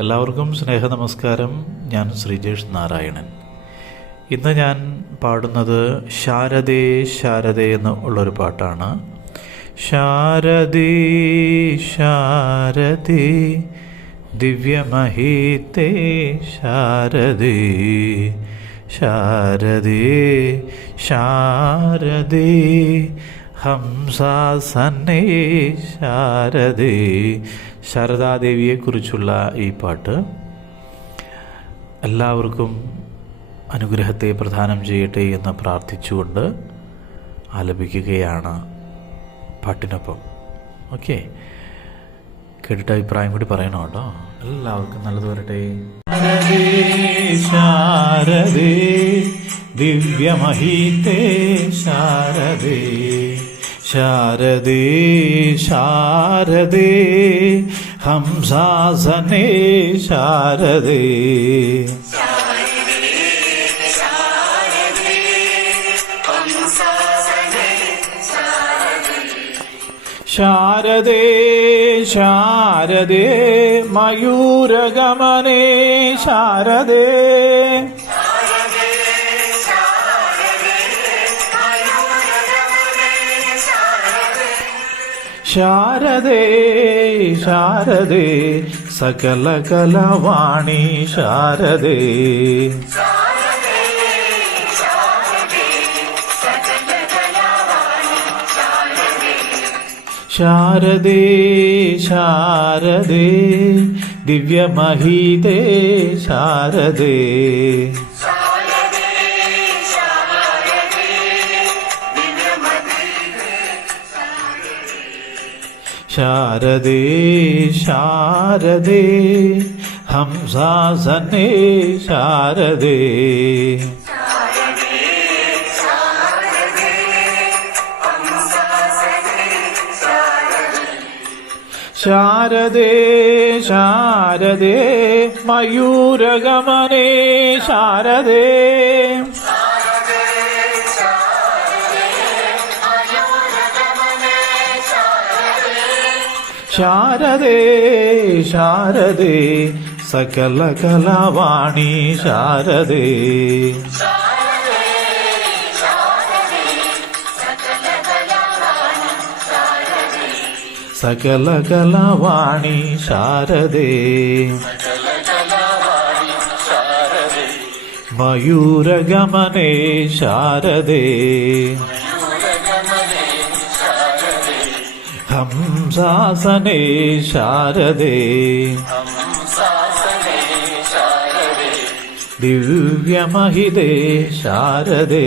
എല്ലാവർക്കും സ്നേഹനമസ്കാരം. ഞാൻ ശ്രീജേഷ് നാരായണൻ. ഇന്ന് ഞാൻ പാടുന്നത് ശാരദേ ശാരദേ എന്ന് ഉള്ളൊരു പാട്ടാണ്. ശാരദേ ശാരദേ ദിവ്യമഹീതേ ശാരദേ ശാരദേ ശാരദേ ഹംസാസനേ ശാരദേ. ശാരദാദേവിയെക്കുറിച്ചുള്ള ഈ പാട്ട് എല്ലാവർക്കും അനുഗ്രഹത്തെ പ്രദാനം ചെയ്യട്ടെ എന്ന് പ്രാർത്ഥിച്ചുകൊണ്ട് ആലപിക്കുകയാണ് പാട്ടിനൊപ്പം. ഓക്കെ, കേട്ടിട്ട് അഭിപ്രായം കൂടി പറയണം കേട്ടോ. എല്ലാവർക്കും നല്ലത് വരട്ടെ. ശാരദേ ദിവ്യമഹീതേ ശാരദേ ശാരദേ ശാരദേ ഹംസാസനേ ശാരദേ ശാരദേ ശാരദേ മയൂരഗമനേ ശാരദേ ശാരദേ ശാരദേ സകല കലവാണി ശാരദേ ശാരദേ ശാരദേ ദിവ്യമഹീതേ ശാരദേ ശാരദേ ശാരദേ ഹംസാസനേ ശാരദേ ശാരദേ ശാരദേ മയൂരഗമനേ ശാരദേ ശാരദേ ശാരദേ സകല കലവാണി ശാരദേ സകല കലവാണി ശാരദേ മയൂരഗമനേ ശാരദേ ഹംസാസനേ ശാരദേ ദിവ്യമഹിതേ ശാരദേ.